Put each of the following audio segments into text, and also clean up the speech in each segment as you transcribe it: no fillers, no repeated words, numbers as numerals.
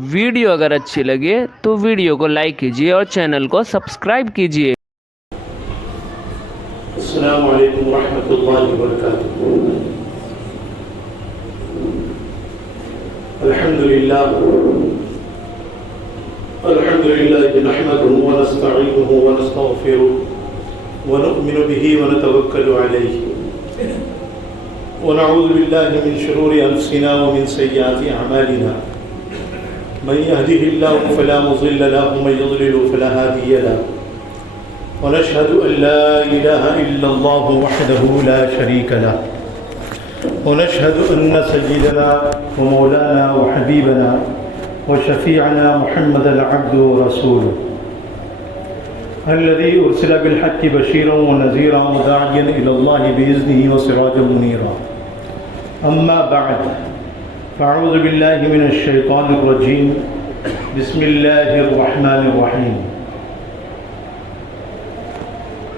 Video اگر اچھی لگے تو ویڈیو کو لائک کیجیے اور چینل کو سبسکرائب کیجیے۔ السلام علیکم ورحمۃ اللہ وبرکاتہ۔ الحمد للہ نحمده ونستعینه ونستغفره ونؤمن به ونتوکل علیہ ونعوذ باللہ من شرور انفسنا ومن سیئات اعمالنا من يهده الله فلا مضل له ومن يضلل فلا هادي له ونشهد أن لا إله إلا الله وحده لا شريك له ونشهد أن سيدنا ومولانا وحبيبنا وشفيعنا محمدا عبده ورسوله الذي أرسل بالحق بشيرا ونذيرا وداعيا إلى الله بإذنه وسراجا منيرا أما بعد فأعوذ بالله من الشيطان الرجيم بسم الله الرحمن الرحيم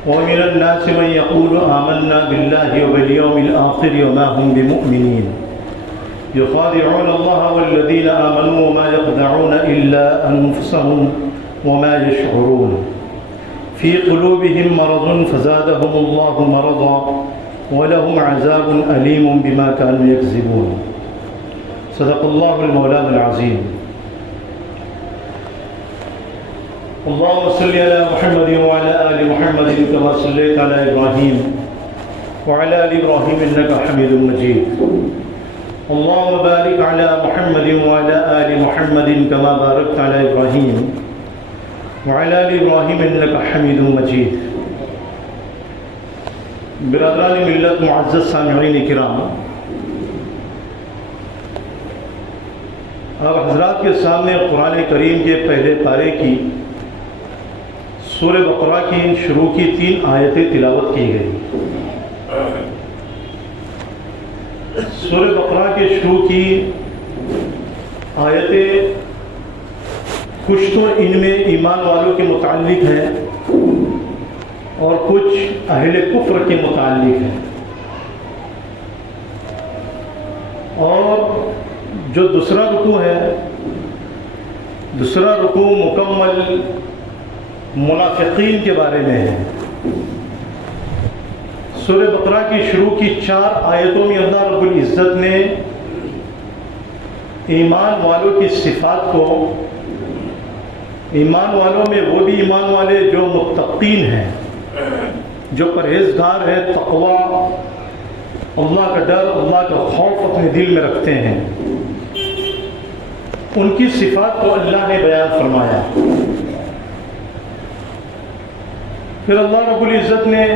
ومن الناس من يقول آمنا بالله وباليوم الآخر وما هم بمؤمنين يخادعون الله والذين آمنوا وما يخدعون إلا أنفسهم وما يشعرون في قلوبهم مرض فزادهم الله مرضا ولهم عذاب أليم بما كانوا يكذبون صدق الله المولانا العظيم اللهم صل على محمد وعلى آل محمد كما صليت على إبراهيم وعلى آل إبراهيم إنك حميد مجيد اللهم بارك على محمد وعلى آل محمد كما باركت على إبراهيم وعلى آل إبراهيم إنك حميد مجيد۔ برادران ملت معزز سامعین کرام، اب حضرات کے سامنے قرآن کریم کے پہلے پارے کی سورہ بقرہ کی شروع کی 3 آیتیں تلاوت کی گئی۔ سورہ بقرہ کے شروع کی آیتیں کچھ تو ان میں ایمان والوں کے متعلق ہیں اور کچھ اہل کفر کے متعلق ہیں، اور جو دوسرا رکوع ہے، دوسرا رکوع مکمل منافقین کے بارے میں ہے۔ سورہ بقرہ کی شروع کی 4 آیتوں میں اللہ رب العزت نے ایمان والوں کی صفات کو، ایمان والوں میں وہ بھی ایمان والے جو متقین ہیں، جو پرہیزگار ہیں، تقوی، اللہ کا ڈر، اللہ کا خوف اپنے دل میں رکھتے ہیں، ان کی صفات کو اللہ نے بیان فرمایا۔ پھر اللہ رب العزت نے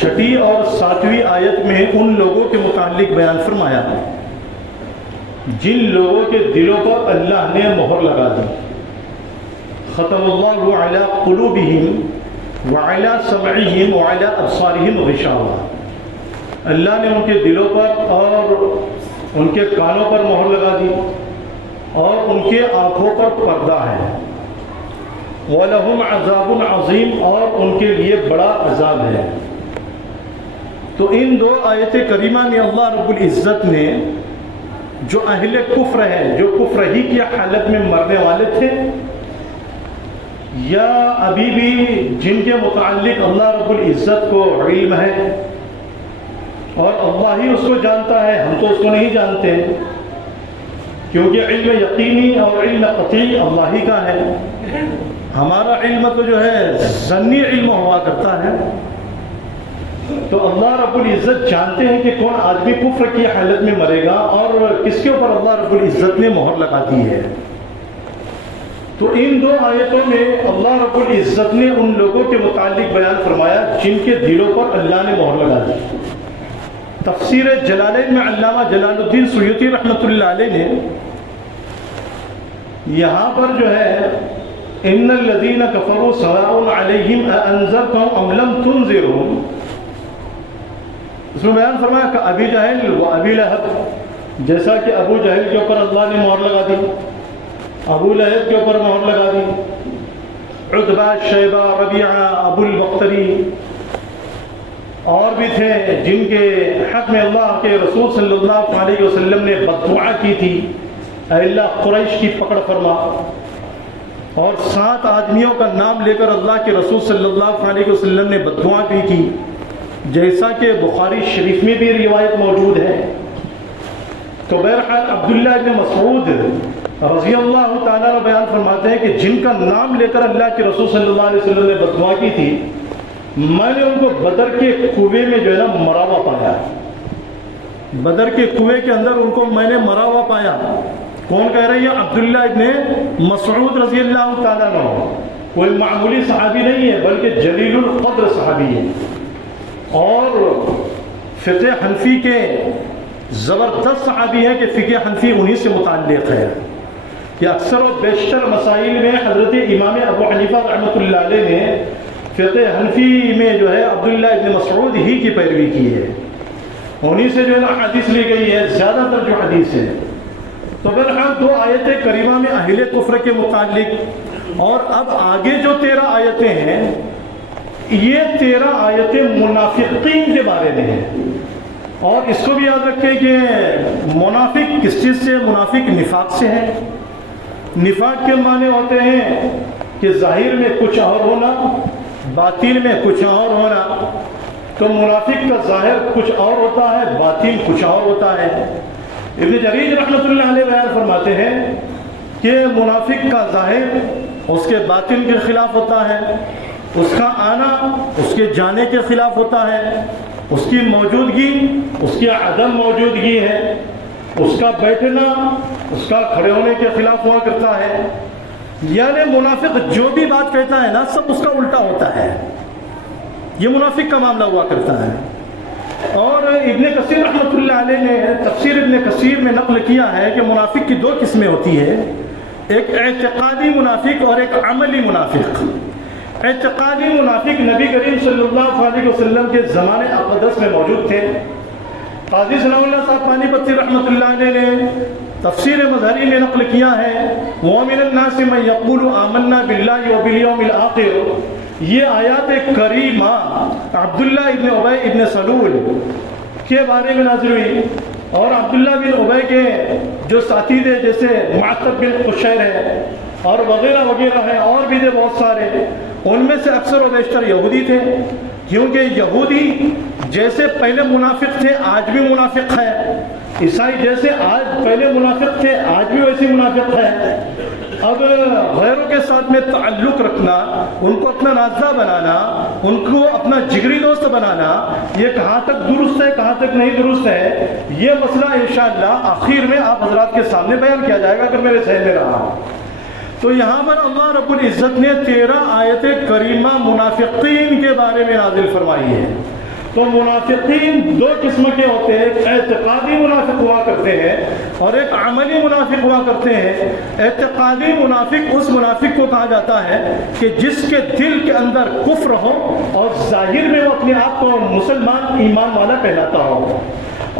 6 اور 7ویں آیت میں ان لوگوں کے متعلق بیان فرمایا جن لوگوں کے دلوں پر اللہ نے مہر لگا دی۔ ختم اللہ علی قلوبہم وعلی سمعہم وعلی ابصارہم غشاوہ، اللہ نے ان کے دلوں پر اور ان کے کانوں پر مہر لگا دی اور ان کے آنکھوں پر پردہ ہے۔ وَلَهُمْ عَذَابٌ عَظِيمٌ، اور ان کے لیے بڑا عذاب ہے۔ تو ان 2 آیت کریمہ میں اللہ رب العزت نے جو اہل کفر ہیں، جو کفر ہی کی حالت میں مرنے والے تھے یا ابھی بھی جن کے متعلق اللہ رب العزت کو علم ہے اور اللہ ہی اس کو جانتا ہے، ہم تو اس کو نہیں جانتے کیونکہ علم یقینی اور علم قطعی اللہ ہی کا ہے، ہمارا علم تو جو ہے ظنی علم ہوا کرتا ہے۔ تو اللہ رب العزت جانتے ہیں کہ کون آدمی کفر کی حالت میں مرے گا اور کس کے اوپر اللہ رب العزت نے مہر لگا دی ہے۔ تو ان 2 آیتوں میں اللہ رب العزت نے ان لوگوں کے متعلق بیان فرمایا جن کے دلوں پر اللہ نے مہر لگا دی۔ تفسیر جلالین میں علامہ جلال الدین سیوطی رحمۃ اللہ علیہ نے یہاں پر جو ہے ان الذین کفروا سواء علیہم اانذرتهم ام لم تنذرهم، اس میں بیان فرمایا کہ ابی جہل و ابی لہب، جیسا کہ ابو جہل کے اوپر اللہ نے مہر لگا دی، ابو لہب کے اوپر مہر لگا دی، عتبہ، شیبہ، ربیعہ، ابو البختری اور بھی تھے جن کے حق میں اللہ کے رسول صلی اللہ علیہ وسلم نے بد دعا کی تھی، اے اللہ قریش کی پکڑ فرما، اور 7 آدمیوں کا نام لے کر اللہ کے رسول صلی اللہ علیہ وسلم نے بددعا بھی کی، جیسا کہ بخاری شریف میں بھی روایت موجود ہے۔ تو بہرحال عبداللہ ابن مسعود رضی اللہ تعالیٰ بیان فرماتے ہیں کہ جن کا نام لے کر اللہ کے رسول صلی اللہ علیہ وسلم نے بددعا کی تھی، میں نے ان کو بدر کے کنویں میں جو ہے نا مرا ہوا پایا۔ بدر کے کنویں کے اندر ان کو میں نے مرا ہوا پایا۔ کون کہہ رہے ہیں؟ عبداللہ ابن مسعود رضی اللہ تعالیٰ عنہ، کوئی معمولی صحابی نہیں ہے بلکہ جلیل القدر صحابی ہے، اور فقہ حنفی کے زبردست صحابی ہیں کہ فقہ حنفی انہی سے متعلق ہے، کہ اکثر و بیشتر مسائل میں حضرت امام ابو حنیفہ رحمۃ اللہ علیہ نے فقہ حنفی میں جو ہے عبداللہ ابن مسعود ہی کی پیروی کی ہے، انہی سے جو ہے نا حدیث لی گئی ہے، زیادہ تر جو حدیث ہے۔ تو بہرحال 2 آیت کریمہ میں اہل کفر کے متعلق، اور اب آگے جو 13 آیتیں ہیں، یہ 13 آیتیں منافقین کے بارے میں ہیں۔ اور اس کو بھی یاد رکھیں کہ منافق کس چیز سے؟ منافق نفاق سے ہے۔ نفاق کے معنی ہوتے ہیں کہ ظاہر میں کچھ اور ہونا، باطن میں کچھ اور ہونا۔ تو منافق کا ظاہر کچھ اور ہوتا ہے، باطن کچھ اور ہوتا ہے۔ ابن جریر رحمۃ اللہ علیہ بیان فرماتے ہیں کہ منافق کا ظاہر اس کے باطن کے خلاف ہوتا ہے، اس کا آنا اس کے جانے کے خلاف ہوتا ہے، اس کی موجودگی اس کی عدم موجودگی ہے، اس کا بیٹھنا اس کا کھڑے ہونے کے خلاف ہوا کرتا ہے۔ یعنی منافق جو بھی بات کہتا ہے نا، سب اس کا الٹا ہوتا ہے۔ یہ منافق کا معاملہ ہوا کرتا ہے۔ اور ابن کثیر رحمۃ اللہ علیہ نے تفسیر ابن کثیر میں نقل کیا ہے کہ منافق کی 2 قسمیں ہوتی ہے، ایک اعتقادی منافق اور ایک عملی منافق۔ اعتقادی منافق نبی کریم صلی اللہ علیہ وسلم کے زمانے اقدس میں موجود تھے۔ قاضی ثناء اللہ صاحب پانی پتی رحمۃ اللہ علیہ نے تفسیر مظہری میں نقل کیا ہے، وَمِنَ النَّاسِ مَن يَقُولُ آمَنَّا بِاللَّهِ وَبِالْيَوْمِ الْآخِرِ۔ یہ آیات کریمہ عبداللہ ابن ابی ابن سلول کے بارے میں نازل ہوئی، اور عبداللہ بن ابی کے جو ساتھی تھے جیسے معتب بن قشیر ہے اور وغیرہ وغیرہ ہیں، اور بھی تھے بہت سارے، ان میں سے اکثر و بیشتر یہودی تھے، کیونکہ یہودی جیسے پہلے منافق تھے آج بھی منافق ہے، عیسائی جیسے آج پہلے منافق تھے آج بھی ویسے منافق ہے۔ اب غیروں کے ساتھ میں تعلق رکھنا، ان کو اپنا نازدہ بنانا، ان کو اپنا جگری دوست بنانا، یہ کہاں تک درست ہے کہاں تک نہیں درست ہے، یہ مسئلہ انشاءاللہ آخر میں آپ حضرات کے سامنے بیان کیا جائے گا اگر میرے ذہن میں رہا۔ تو یہاں پر اللہ رب العزت نے 13 آیت کریمہ منافقین کے بارے میں نازل فرمائی ہے۔ تو منافقین 2 قسم کے ہوتے ہیں، ایک اعتقادی منافق ہوا کرتے ہیں اور ایک عملی منافق ہوا کرتے ہیں۔ اعتقادی منافق اس منافق کو کہا جاتا ہے کہ جس کے دل کے اندر کفر ہو اور ظاہر میں وہ اپنے آپ کو مسلمان ایمان والا کہلاتا ہو،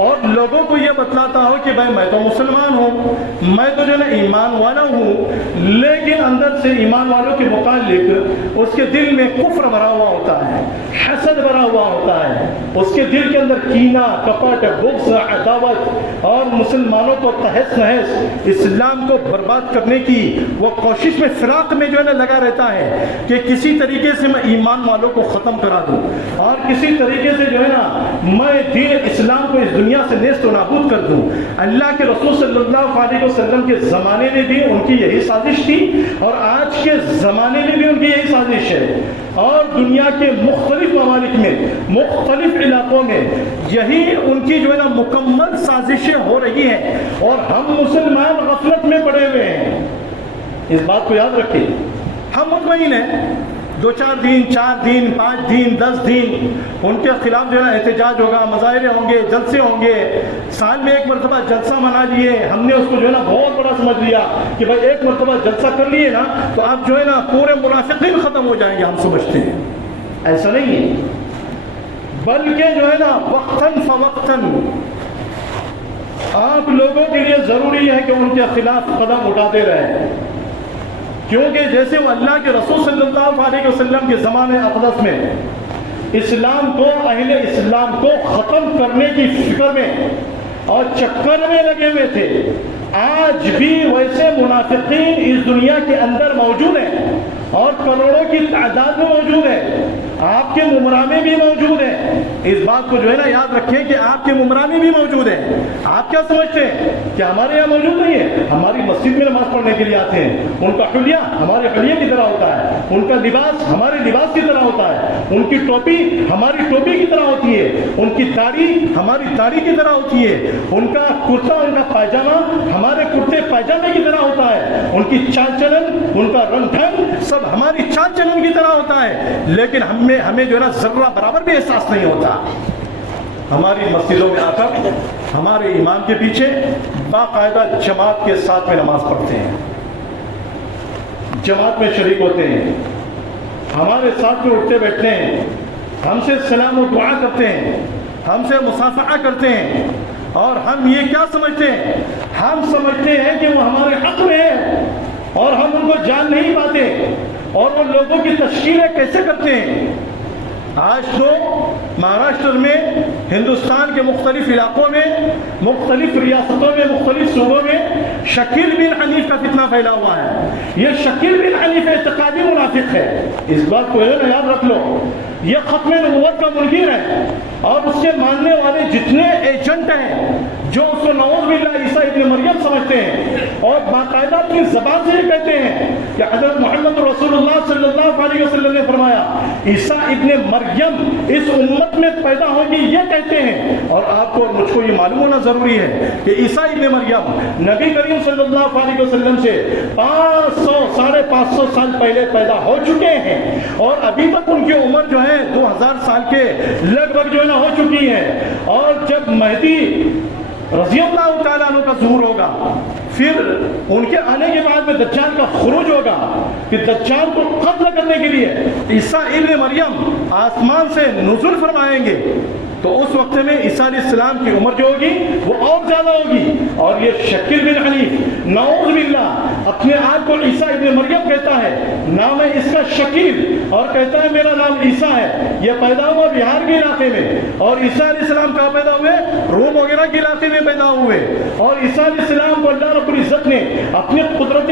اور لوگوں کو یہ بتلاتا ہو کہ بھائی میں تو مسلمان ہوں، میں تو جو ہے ایمان والا ہوں، لیکن اندر سے ایمان والوں کے متعلق اس کے دل میں کفر بھرا ہوا ہوتا ہے، حسد بھرا ہوا ہوتا ہے، اس کے دل کے اندر کینہ، کپٹ، بغض، عداوت اور مسلمانوں کو تہس نہس اسلام کو برباد کرنے کی وہ کوشش میں فراق میں جو ہے نا لگا رہتا ہے کہ کسی طریقے سے میں ایمان والوں کو ختم کرا دوں، اور کسی طریقے سے جو ہے نا میں دین اسلام کو اس دنیا سے نیست و نابود کر دوں۔ اللہ کے رسول صلی اللہ علیہ وسلم کے زمانے میں بھی ان کی یہی سازش تھی، اور آج کے زمانے میں بھی ان کی یہی سازش ہے، اور دنیا کے مختلف ممالک میں مختلف علاقوں میں یہی ان کی جو ہے نا مکمل سازشیں ہو رہی ہیں، اور ہم مسلمان غفلت میں پڑے ہوئے ہیں۔ اس بات کو یاد رکھیں، ہم مطمئن ہیں 2-4 دن 4 دن 5 دن 10 دن ان کے خلاف جو ہے نا احتجاج ہوگا، مظاہرے ہوں گے، جلسے ہوں گے، سال میں ایک مرتبہ جلسہ منا لیے، ہم نے اس کو جو ہے نا بہت بڑا سمجھ لیا کہ بھائی ایک مرتبہ جلسہ کر لیے نا تو آپ جو ہے نا پورے منافقین ختم ہو جائیں گے، ہم سمجھتے ہیں ایسا نہیں ہے، بلکہ جو ہے نا وقتاً فوقتاً آپ لوگوں کے لیے ضروری ہے کہ ان کے خلاف قدم اٹھاتے رہیں، کیونکہ جیسے وہ اللہ کے رسول صلی اللہ علیہ وسلم کے زمانے اقدس میں اسلام کو، اہل اسلام کو ختم کرنے کی فکر میں اور چکر میں لگے ہوئے تھے، آج بھی ویسے منافقین اس دنیا کے اندر موجود ہیں اور کروڑوں کی تعداد میں موجود ہے. آپ کے ممبرا میں بھی موجود ہے. اس بات کو جو ہے نا یاد رکھیں کہ آپ کے ممبرا میں بھی موجود ہے. آپ کیا سمجھتے ہیں کہ ہمارے یہاں موجود نہیں ہے؟ ہماری مسجد میں نماز پڑھنے کے لیے آتے ہیں. ان کا حلیہ ہمارے حلیے کی طرح ہوتا ہے, ان کا لباس ہمارے لباس کی طرح ہوتا ہے, ان کی ٹوپی ہماری ٹوپی کی طرح ہوتی ہے, ان کی داڑھی ہماری داڑھی کی طرح ہوتی ہے, ان کا کرتا ان کا پائجامہ ہمارے کرتے پائجامے کی طرح ہوتا ہے, ان کی چال چلن ان کا رنگ ڈھنگ سب ہماری چال چلن کی طرح ہوتا ہے. لیکن ہمیں جو ہے نا ذرہ برابر بھی احساس نہیں ہوتا. ہماری مسجدوں میں آ کر ہمارے امام کے پیچھے باقاعدہ جماعت کے ساتھ میں نماز پڑھتے ہیں, جماعت میں شریک ہوتے ہیں, ہمارے ساتھ میں اٹھتے بیٹھتے ہیں, ہم سے سلام و دعا کرتے ہیں, ہم سے مصافحہ کرتے ہیں. اور ہم یہ کیا سمجھتے ہیں؟ ہم سمجھتے ہیں کہ وہ ہمارے حق میں ہے اور ہم ان کو جان نہیں پاتے اور وہ لوگوں کی تشکیلیں کیسے کرتے ہیں. آج تو مہاراشٹر میں, ہندوستان کے مختلف علاقوں میں, مختلف ریاستوں میں, مختلف صوبوں میں شکیل بن حنیف کا فتنہ پھیلا ہوا ہے. یہ شکیل بن حنیف اعتقادی منافق ہے. اس بات کو یاد رکھ لو. یہ ختم نبوت کا منکر ہے اور اس کے ماننے والے جتنے ایجنٹ ہیں جو اس کو نعوذ باللہ عیسیٰ ابن مریم سمجھتے ہیں اور باقاعدہ اپنی زبان سے یہ کہتے ہیں کہ حضرت محمد رسول اللہ صلی اللہ علیہ وسلم نے فرمایا عیسیٰ ابن مریم اس امت میں پیدا ہوگی, یہ کہتے ہیں. اور آپ کو اور مجھ کو یہ معلوم ہونا ضروری ہے کہ عیسیٰ ابن مریم نبی کریم صلی اللہ علیہ وسلم سے 500-550 سال پہلے پیدا ہو چکے ہیں اور ابھی تک ان کی عمر جو ہے 2000 سال کے لگ بھگ جو ہے نا ہو چکی ہے. اور جب مہدی رضی اللہ تعالیٰ عنہ کا ظہور ہوگا, پھر ان کے آنے کے بعد میں دجال کا خروج ہوگا کہ دجال کو قتل کرنے کے لیے عیسیٰ ابن مریم آسمان سے نزول فرمائیں گے. تو اس وقت میں عیسیٰ علیہ السلام کی عمر جو ہوگی وہ اور زیادہ ہوگی. اور یہ شکیل بن حنیف نعوذ باللہ اپنے آپ کو عیسیٰ ابن مریم کہتا ہے, نام ہے اس کا شکیل اور کہتا ہے میرا نام عیسیٰ ہے. یہ پیدا ہوا بہار کے علاقے میں اور عیسیٰ علیہ السلام کہاں پیدا ہوئے؟ روم وغیرہ کے علاقے میں پیدا ہوئے. اور عیسیٰ علیہ السلام کو اللہ رب العزت نے اپنی قدرت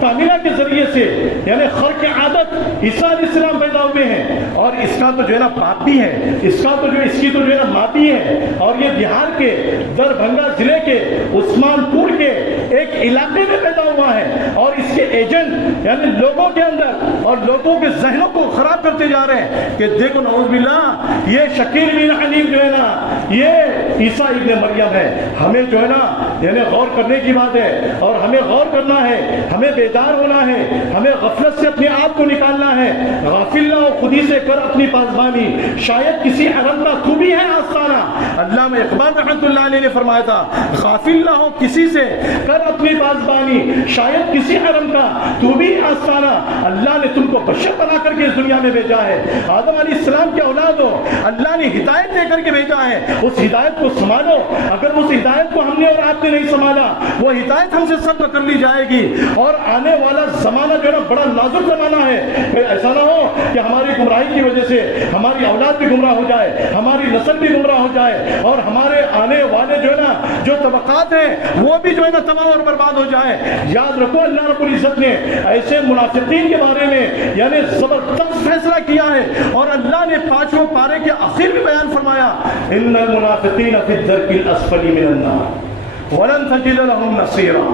کاملہ کے ذریعے سے یعنی خرق عادت عیسیٰ علیہ السلام پیدا ہوئے ہیں. اور اس کا تو جو ہے نا باپ بھی ہے, اس کا تو جو اس کی تو جو ہے نا ماں بھی ہے. اور یہ بہار کے دربھنگا ضلع کے عثمان پور کے ایک علاقے میں پیدا ہوا ہے اور اس کے ایجنٹ یعنی لوگوں کے اندر اور لوگوں کے ذہنوں کو خراب کرتے جا رہے ہیں کہ دیکھو نعوذ باللہ یہ شکیل بن حنیف جو ہے نا یہ عیسیٰ ابن مریم ہے. ہمیں جو ہے نا یعنی غور کرنے کی بات ہے اور ہمیں غور کرنا ہے, ہمیں بیدار ہونا ہے, ہمیں غفلت سے اپنے آپ کو نکالنا ہے. غافل نہ ہو خودی سے کر اپنی پاسبانی, شاید کسی حرم کا تو بھی ہے آستانہ. علامہ اقبال رحمۃ اللہ علیہ نے فرمایا تھا غافل نہ ہو کسی سے کر اپنی پاسبانی, شاید کسی حرم کا تو بھی آستانہ. اللہ نے تم کو بشر بنا کر کے اس دنیا میں بھیجا ہے. آدم علیہ السلام کے اولاد ہو, اللہ نے ہدایت دے کر کے بھیجا ہے. اس ہدایت کو سنبھالو. اگر اس ہدایت کو ہم نے اور آپ نے نہیں سنبھالا وہ ہدایت ہم سے سلب کر لی جائے گی. اور آنے والا زمانہ جو ہے نا بڑا نازک زمانہ ہے. ایسا نہ ہو کہ ہماری گمراہی کی وجہ سے ہماری اولاد بھی گمراہ ہو جائے, ہماری نسل بھی گمراہ ہو جائے اور ہمارے آنے والے جو ہے نا جو طبقات ہیں وہ بھی جو ہے نا تباہ اور برباد ہو جائے. یاد رکھو اللہ رب العزت نے ایسے منافقین کے بارے میں یعنی زبردست فیصلہ کیا ہے اور اللہ نے 5ویں پارے کے آخر میں بیان فرمایا ان المنافقین فی الدرک الاسفل من النار ولن تجد لهم نصیرا.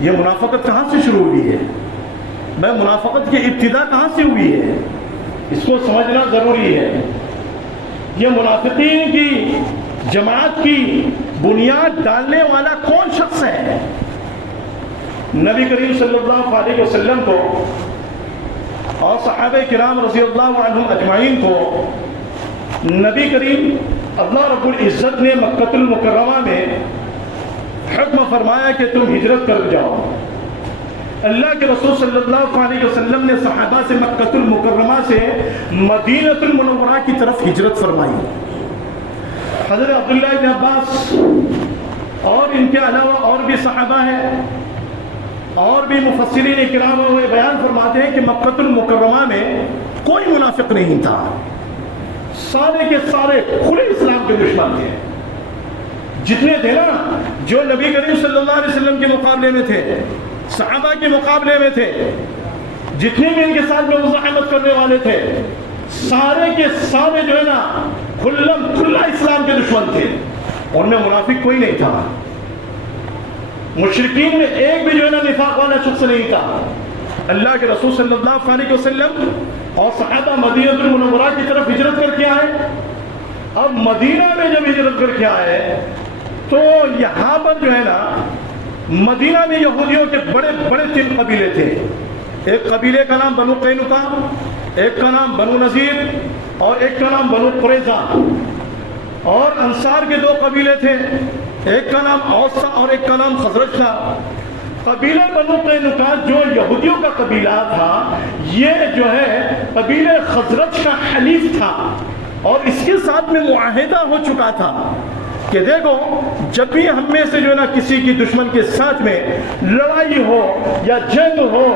یہ منافقت کہاں سے شروع ہوئی ہے؟ میں منافقت کی ابتدا کہاں سے ہوئی ہے اس کو سمجھنا ضروری ہے. یہ منافقین کی جماعت کی بنیاد ڈالنے والا کون شخص ہے؟ نبی کریم صلی اللہ علیہ وسلم کو اور صحابہ کرام رضی اللہ عنہم اجمعین کو نبی کریم اللہ رب العزت نے مکہ المکرمہ میں حکم فرمایا کہ تم ہجرت کر جاؤ. اللہ کے رسول صلی اللہ علیہ وسلم نے صحابہ سے مکہ المکرمہ سے مدینہ المنورہ کی طرف ہجرت فرمائی. حضرت عبداللہ بن عباس اور ان کے علاوہ اور بھی صحابہ ہیں اور بھی مفسرین کرام وہ بیان فرماتے ہیں کہ مکہ المکرمہ میں کوئی منافق نہیں تھا. سارے کے سارے کھلے اسلام کے دشمن تھے. جتنے تھے نا جو نبی کریم صلی اللہ علیہ وسلم کے مقابلے میں تھے، صحابہ کے مقابلے میں تھے، جتنے بھی ان کے ساتھ میں مزاحمت کرنے والے تھے، سارے کے سارے جو ہے نا کھلا اسلام کے دشمن تھے، ان میں منافق کوئی نہیں تھا، مشرکین میں ایک بھی جو ہے نا نفاق والا شخص نہیں تھا۔ اللہ کے رسول صلی اللہ علیہ وسلم اور صحابہ مدینہ المنورہ کی طرف ہجرت کر کے آئے۔ اب مدینہ میں جب ہجرت کر کے آئے تو یہاں پر جو ہے نا مدینہ میں یہودیوں کے بڑے بڑے 3 قبیلے تھے۔ ایک قبیلے کا نام بنو قینقاع، ایک کا نام بنو نذیر اور ایک کا نام بنو قریظہ، اور انصار کے 2 قبیلے تھے، ایک کا نام اوس تھا اور ایک کا نام خزرج تھا۔ قبیلہ بنو قینقاع جو یہودیوں کا قبیلہ تھا، یہ جو ہے قبیلہ خزرج کا حلیف تھا، اور اس کے ساتھ میں معاہدہ ہو چکا تھا کہ دیکھو جب بھی ہم میں سے جو ہے نا کسی کی دشمن کے ساتھ میں لڑائی ہو یا جنگ ہو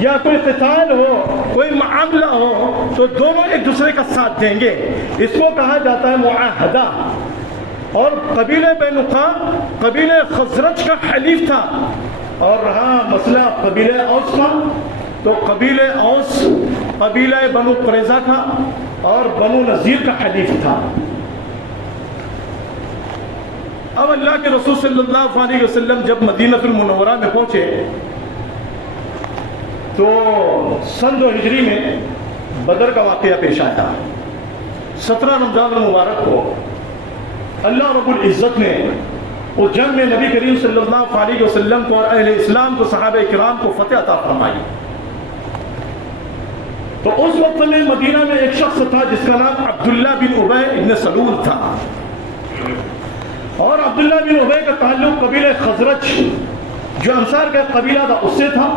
یا کوئی قتال ہو، کوئی معاملہ ہو، تو دونوں ایک دوسرے کا ساتھ دیں گے، اس کو کہا جاتا ہے معاہدہ۔ اور قبیلہ قینقاع قبیلہ خزرج کا حلیف تھا، اور رہا مسئلہ قبیلہ اوس کا، تو قبیلہ اوس قبیلہ بنو قریظہ کا اور بنو نذیر کا حلیف تھا۔ اب اللہ کے رسول صلی اللہ علیہ وسلم جب مدینہ المنورہ میں پہنچے تو سن 2 ہجری میں بدر کا واقعہ پیش آیا۔ 17 رمضان المبارک کو اللہ رب العزت نے اس جنگ میں نبی کریم صلی اللہ علیہ وسلم کو اور اہل اسلام کو، صحابہ کرام کو فتح عطا فرمائی۔ تو اس وقت میں مدینہ میں ایک شخص تھا جس کا نام عبداللہ بن ابی بن سلول تھا، اور عبداللہ بن ابی کا تعلق قبیلہ خزرج جو انصار کا قبیلہ تھا اس سے تھا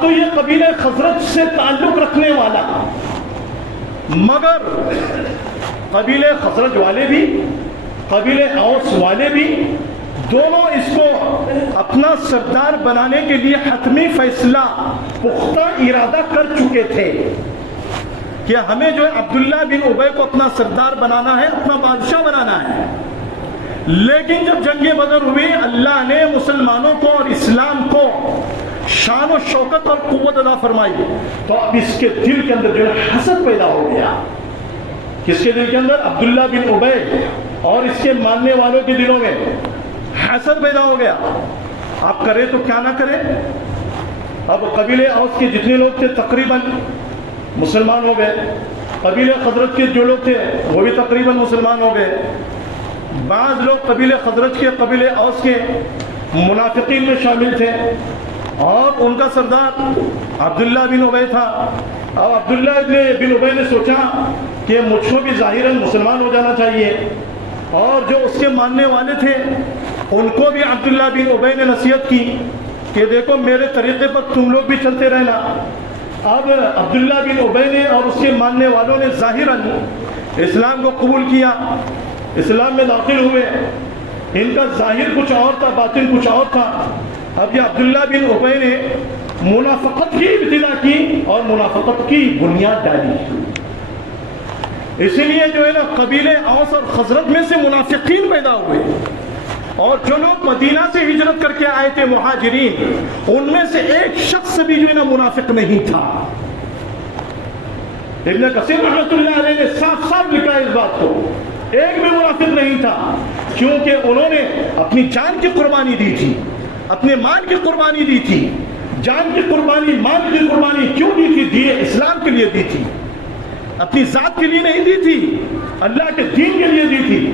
تو یہ قبیلہ خزرج سے تعلق رکھنے والا، مگر قبیلہ خزرج والے بھی قبیلہ اوس والے بھی دونوں اس کو اپنا سردار بنانے کے لیے حتمی فیصلہ پختہ ارادہ کر چکے تھے کہ ہمیں جو ہے عبداللہ بن ابی کو اپنا سردار بنانا ہے، اپنا بادشاہ بنانا ہے۔ لیکن جب جنگ بدر ہوئی، اللہ نے مسلمانوں کو اور اسلام کو شان و شوکت اور قوت عطا فرمائی، تو اب اس کے دل کے اندر جو ہے حسد پیدا ہو گیا۔ کس کے دل کے اندر؟ عبداللہ بن ابی اور اس کے ماننے والوں کے دلوں میں حسد پیدا ہو گیا۔ آپ کرے تو کیا نہ کرے۔ اب قبیلہ اوس کے جتنے لوگ تھے تقریباً مسلمان ہو گئے، قبیلہ خزرج کے جو لوگ تھے وہ بھی تقریباً مسلمان ہو گئے۔ بعض لوگ قبیلہ خزرج کے قبیلہ اوس کے منافقین میں شامل تھے، اور ان کا سردار عبداللہ بن ابی تھا۔ اب عبداللہ بن ابی نے سوچا کہ مجھ کو بھی ظاہراً مسلمان ہو جانا چاہیے، اور جو اس کے ماننے والے تھے ان کو بھی عبداللہ بن ابی نے نصیحت کی کہ دیکھو میرے طریقے پر تم لوگ بھی چلتے رہنا۔ اب عبداللہ بن ابی نے اور اس کے ماننے والوں نے ظاہراً اسلام کو قبول کیا، اسلام میں داخل ہوئے۔ ان کا ظاہر کچھ اور تھا، باطن کچھ اور تھا۔ اب یہ عبداللہ بن ابی نے منافقت کی ابتدا کی اور منافقت کی بنیاد ڈالی۔ اسی لیے جو ہے نا قبیلے اوس اور خزرج میں سے منافقین پیدا ہوئے، اور جو لوگ مدینہ سے ہجرت کر کے آئے تھے مہاجرین، ان میں سے ایک شخص بھی جو ہے نا منافق نہیں تھا۔ ابن کثیر رحمۃ اللہ علیہ نے صاف صاف لکھا اس بات کو، ایک بھی منافق نہیں تھا، کیونکہ انہوں نے اپنی جان کی قربانی دی تھی، اپنے مال کی قربانی دی تھی۔ جان کی قربانی، مال کی قربانی کیوں دی تھی؟ دین اسلام کے لیے دی تھی، اپنی ذات کے لیے نہیں دی تھی، اللہ کے دین کے لیے دی تھی،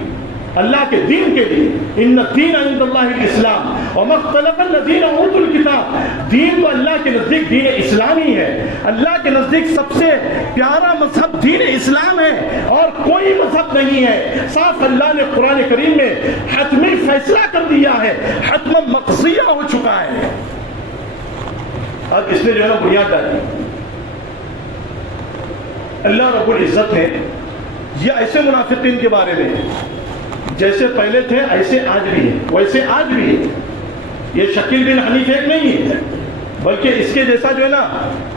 اللہ کے دین کے لیے۔ ان الدین عند اللہ الاسلام وما اختلف الذین اوتوا الکتاب، دین تو اللہ کے نزدیک دین اسلام ہی ہے، اللہ کے نزدیک سب سے پیارا مذہب دین اسلام ہے، اور کوئی مذہب نہیں ہے۔ صاف اللہ نے قرآن کریم میں حتمی فیصلہ کر دیا ہے، حتم مقضیہ ہو چکا ہے۔ اب اس نے جو ہے نا بنیاد ڈالی۔ اللہ رب العزت نے یہ ایسے منافقین کے بارے میں جیسے پہلے تھے ایسے آج بھی ہے، ویسے آج بھی ہے۔ یہ شکیل بن حنیف ایک نہیں ہے، بلکہ اس کے جیسا جو ہے نا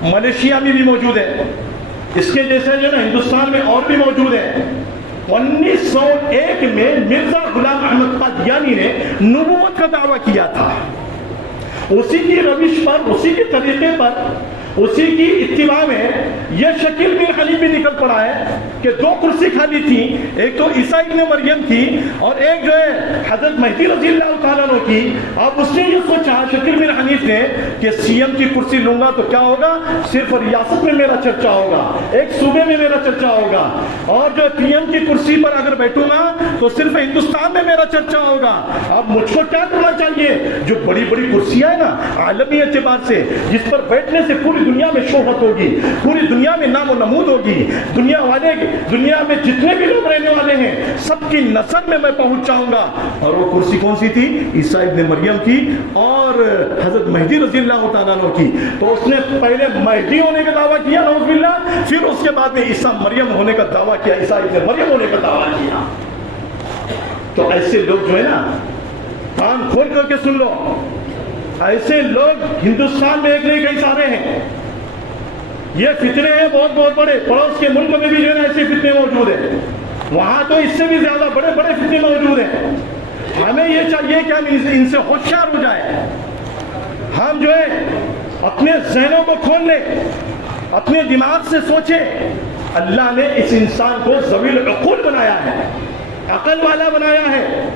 ملیشیا میں بھی موجود ہے، اس کے جیسا جو ہے نا ہندوستان میں اور بھی موجود ہے۔ 1901 میں مرزا غلام احمد قادیانی نے نبوت کا دعویٰ کیا تھا. اسی کی روش پر، اسی کے طریقے پر، اسی کی اتباع میں یہ شکیل بن حنیف بھی نکل پڑا ہے کہ 2 کرسی خالی تھی، ایک تو عیسیٰ ابن مریم تھی اور ایک جو ہے حضرت مہدی رضی اللہ تعالیٰ عنہ کی. اب اس نے یہ سوچا شکیل بن حنیف نے کہ سی ایم کی کرسی لوں گا تو کیا ہوگا، صرف ریاست میں میرا چرچا ہوگا، ایک صوبے میں میرا چرچا ہوگا، اور جو پی ایم کی کرسی پر اگر بیٹھوں گا تو صرف ہندوستان میں میرا چرچا ہوگا. اب مجھ کو کیا کرنا چاہیے، جو بڑی بڑی کرسیاں ہیں نا عالمی اعتبار سے، جس پر بیٹھنے سے پوری دنیا میں شہرت ہوگی، پوری دنیا میں نام و نمود ہوگی، دنیا میں جتنے بھی لوگ رہنے والے ہیں سب کی نظر میں پہنچ جاؤں گا. اور وہ کرسی کون سی تھی، عیسیٰ ابن مریم کی اور حضرت مہدی رضی اللہ تعالیٰ عنہ کی. تو اس نے پہلے مہدی ہونے کا دعویٰ کیا نعوذ باللہ، پھر اس کے بعد میں عیسیٰ مریم ہونے کا دعویٰ کیا، عیسیٰ ابن مریم ہونے کا دعویٰ کیا. تو ایسے لوگ جو ہے نا، کان کھول کر کے سن لو، ایسے لوگ ہندوستان میں ایک نہیں کئی سارے ہیں. یہ فتنے ہیں بہت بہت بڑے، پڑوس کے ملک میں بھی جو ہے نا ایسے فتنے موجود ہیں، وہاں تو اس سے بھی زیادہ بڑے بڑے فتنے موجود ہیں. ہمیں یہ چاہیے کہ ہم ان سے ہوشیار ہو جائیں، ہم جو ہے اپنے ذہنوں کو کھول لیں، اپنے دماغ سے سوچیں. اللہ نے اس انسان کو ذوی العقول بنایا ہے، عقل والا بنایا ہے.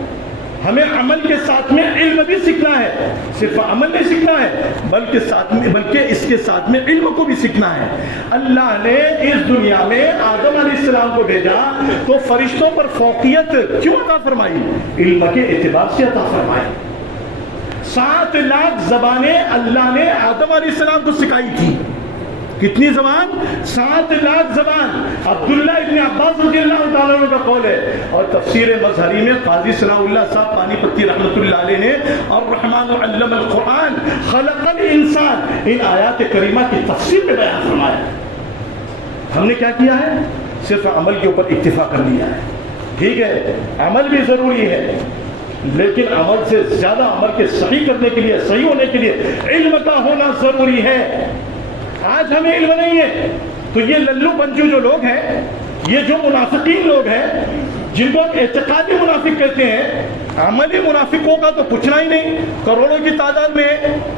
ہمیں عمل کے ساتھ میں علم بھی سیکھنا ہے، صرف عمل نہیں سیکھنا ہے بلکہ اس کے ساتھ میں علم کو بھی سیکھنا ہے. اللہ نے اس دنیا میں آدم علیہ السلام کو بھیجا تو فرشتوں پر فوقیت کیوں عطا فرمائی، علم کے اعتبار سے عطا فرمائی. 7 لاکھ زبانیں اللہ نے آدم علیہ السلام کو سکھائی تھی. کتنی زبان، 7 لاکھ زبان. عبداللہ ابن عباس رضی اللہ تعالیٰ عنہ کا قول ہے، اور تفسیر مظہری میں قاضی صلاح اللہ صاحب پانی پتی رحمۃ اللہ علیہ نے الرحمن علم القرآن خلق الانسان ان آیات کریمہ کی تفسیر میں بیان فرمایا. ہم نے کیا کیا ہے، صرف عمل کے اوپر اکتفا کر لیا ہے. ٹھیک ہے، عمل بھی ضروری ہے، لیکن عمل سے زیادہ عمل کے صحیح کرنے کے لیے، صحیح ہونے کے لیے علم کا ہونا ضروری ہے. آج ہمیں علم نہیں ہے تو یہ للو پنجو جو لوگ ہیں، یہ جو منافقین لوگ ہیں جن کو اعتقادی منافق کہتے ہیں، عملی منافقوں کا تو پوچھنا ہی نہیں، کروڑوں کی تعداد میں،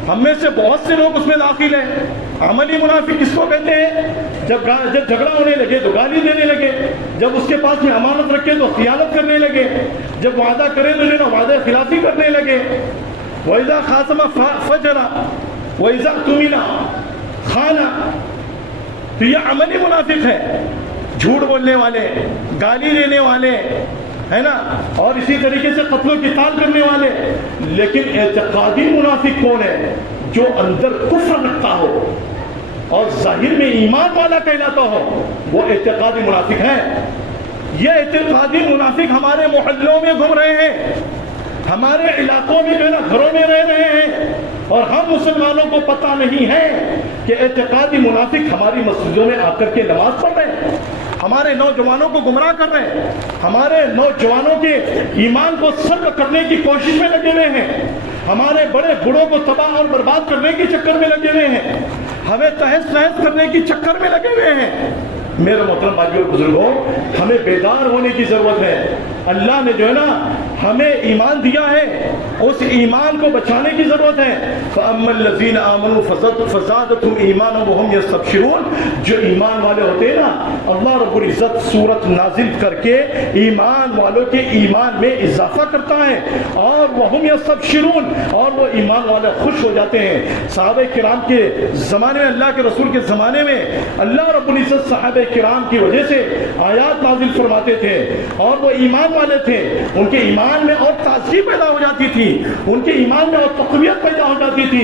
ہم میں سے بہت سے لوگ اس میں داخل ہیں. عملی منافق کس کو کہتے ہیں، جب جھگڑا ہونے لگے تو گالی دینے لگے، جب اس کے پاس میں امانت رکھے تو خیانت کرنے لگے، جب وعدہ کرے تو جو وعدہ خلافی کرنے لگے. وَإِذَا خَاصَمَ فَجَرَ وَإِذَا اؤْتُمِنَ خانہ. تو یہ عملی منافق ہے، جھوٹ بولنے والے، گالی دینے والے ہے نا، اور اسی طریقے سے قتل و قتال کرنے والے. لیکن اعتقادی منافق کون ہے، جو اندر کفر رکھتا ہو اور ظاہر میں ایمان والا کہلاتا ہو، وہ اعتقادی منافق ہے. یہ اعتقادی منافق ہمارے محلوں میں گھوم رہے ہیں، ہمارے علاقوں میں جو ہے نا گھروں میں رہ رہے ہیں، اور ہم مسلمانوں کو پتہ نہیں ہے کہ اعتقادی منافق ہماری مسجدوں میں آ کر کے نماز پڑھ رہے ہیں، ہمارے نوجوانوں کو گمراہ کر رہے ہیں، ہمارے نوجوانوں کے ایمان کو سلب کرنے کی کوشش میں لگے ہوئے ہیں، ہمارے بڑے بڑوں کو تباہ اور برباد کرنے کے چکر میں لگے ہوئے ہیں، ہمیں تہس نہس کرنے کی چکر میں لگے ہوئے ہیں. میرے محترم بھائیوں اور بزرگوں، ہمیں بیدار ہونے کی ضرورت ہے. اللہ نے جو ہے نا ہمیں ایمان دیا ہے، اس ایمان کو بچانے کی ضرورت ہے. فَأَمَّا الَّذِينَ آمَنُوا فَزَادَتْهُمْ إِيمَانًا وَهُمْ يَسْتَبْشِرُونَ. جو ایمان والے ہوتے ہیں نا، اللہ رب العزت سورت نازل کر کے ایمان والوں کے ایمان میں اضافہ کرتا ہے، اور وَهُمْ يَسْتَبْشِرُونَ، اور وہ ایمان والے خوش ہو جاتے ہیں. صحابہ کرام کے زمانے میں، اللہ کے رسول کے زمانے میں اللہ رب العزت صحابہ کرام کی وجہ سے آیات نازل فرماتے تھے، اور وہ ایمان والے تھے، ان کے ایمان میں اور تازگی پیدا ہو جاتی تھی، ان کے ایمان میں اور تقویت پیدا ہو جاتی تھی،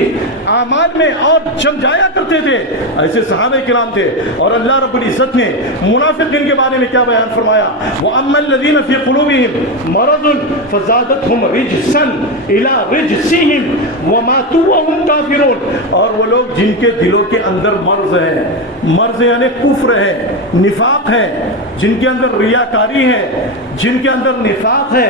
اعمال میں اور جم جایا کرتے تھے. ایسے صحابہ کرام تھے. اور اللہ رب العزت نے منافقین کے بارے میں کیا بیان فرمایا، وَأَمَّا الَّذِينَ فِي قُلُوبِهِمْ مَرَضٌ فَزَادَتْهُمْ رِجْسًا إِلَىٰ رِجْسِهِمْ وَمَاتُوا وَهُمْ كَافِرُونَ. اور وہ لوگ جن کے دلوں کے اندر مرض ہے، مرض یعنی کفر ہے، نفاق ہے، جن کے اندر ریاکاری ہے، جن کے اندر نفاق ہے،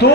2